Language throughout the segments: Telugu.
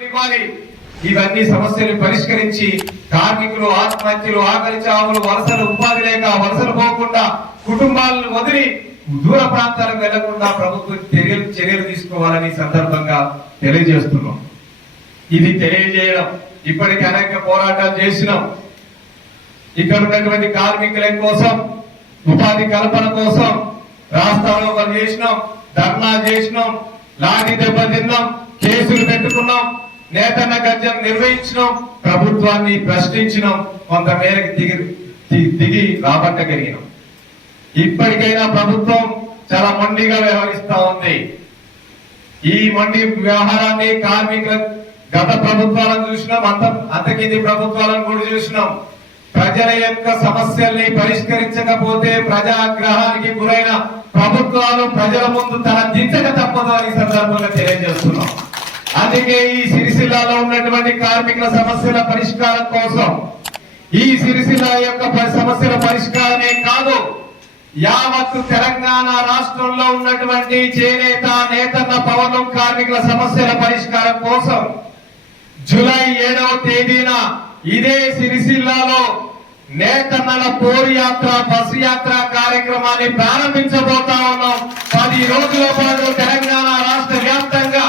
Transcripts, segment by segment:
ఇవ్వాలి. ఇవన్నీ సమస్యలు పరిష్కరించి కార్మికులు ఆత్మహత్యలు ఆకలి చావులు వలసలు ఉపాధి లేక వలసలు పోకుండా కుటుంబాలను వదిలి దూర ప్రాంతాలకు వెళ్ళకుండా ప్రభుత్వం చర్యలు చర్యలు తీసుకోవాలని సందర్భంగా తెలియజేస్తున్నాం. ఇది తెలియజేయడం ఇప్పటికీ అనేక పోరాటాలు చేసినాం. ఇక్కడ ఉన్నటువంటి కార్మికుల కోసం ఉపాధి కల్పన కోసం రాస్తారోకలు చేసినాం ధర్నా చేసినాం లాఠీ దెబ్బ తిన్నాం కేసులు పెట్టుకున్నాం నేతన్న గజ్జం నిర్వహించినాం. ప్రభుత్వాన్ని ప్రశ్నించినాం. కొంతమేరకు దిగి దిగి రాబట్టగలిగినాం. ఇప్పటికైనా ప్రభుత్వం చాలా మొండిగా వ్యవహరిస్తా ఉంది. ఈ మొండి వ్యవహారాన్ని కార్మికుల గత ప్రభుత్వాలను చూసినాం. అంత అంతకింది ప్రభుత్వాలను కూడా చూసినాం. ప్రజల యొక్క సమస్యల్ని పరిష్కరించకపోతే ప్రజాగ్రహానికి గురైన ప్రభుత్వాలు ప్రజల ముందు తన దించక తప్పదు అని సందర్భంగా తెలియజేస్తున్నాం. అందుకే ఈ సిరిసిల్లాలో ఉన్నటువంటి కార్మికుల సమస్యల పరిష్కారం కోసం ఈ సిరిసిల్ల యొక్క సమస్యల పరిష్కారమే కాదు యావత్తు తెలంగాణ రాష్ట్రంలో ఉన్నటువంటి చేనేత నేతన్న పవనం కార్మికుల సమస్యల పరిష్కారం కోసం జూలై ఏడవ తేదీన ఇదే సిరిసిల్లాలో నేతన్నల పోరు యాత్ర బస్సు యాత్ర కార్యక్రమాన్ని ప్రారంభించబోతా ఉన్నాం. పది రోజుల పాటు తెలంగాణ రాష్ట్ర వ్యాప్తంగా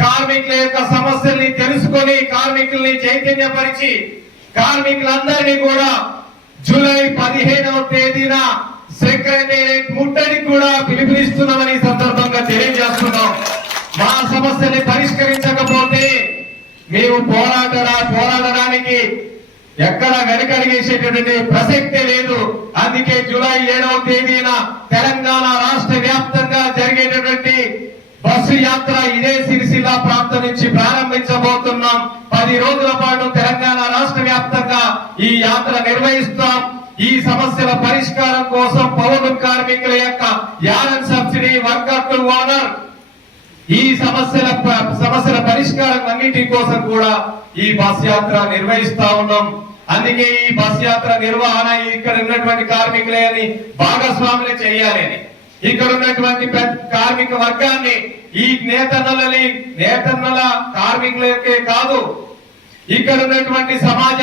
కార్మికుల యొక్క సమస్యల్ని తెలుసుకొని కార్మికుల్ని చైతన్యపరిచి కార్మికులందరినీ కూడా జూలై పదిహేనవ తేదీన సెక్రటేరియట్ ముట్టడి కూడా పిలుపునిస్తున్నామని సందర్భంగా తెలియజేస్తున్నాం. మా సమస్యని పరిష్కరించకపోతే మేము పోరాటరా పోరాడడానికి ఎక్కడ వెనకడిగేసేటటువంటి ప్రసక్తే లేదు. అందుకే జూలై ఏడవ తేదీన తెలంగాణ రాష్ట్ర వ్యాప్తంగా జరిగేటటువంటి బస్సు యాత్ర ఇదే సిరిసిల్ల ప్రాంతం నుంచి ప్రారంభించబోతున్నాం. పది రోజుల పాటు తెలంగాణ రాష్ట్ర వ్యాప్తంగా ఈ యాత్ర నిర్వహిస్తాం. ఈ సమస్యల పరిష్కారం కోసం పౌర కార్మికుల యొక్క యారన్ సబ్సిడీ వర్కర్లు ఓనర్ ఈ సమస్యల సమస్యల పరిష్కారం అన్నిటి కోసం కూడా ఈ బస్ యాత్ర నిర్వహిస్తా ఉన్నాం. అందుకే ఈ బస్ యాత్ర నిర్వహణ ఇక్కడ ఉన్నటువంటి కార్మికులే అని భాగస్వాములే చేయాలని ఇక్కడ ఉన్నటువంటి కార్మిక వర్గాన్ని ఈ నేతన్నలని నేతన్నల కార్మికులకే కాదు ఇక్కడ ఉన్నటువంటి సమాజ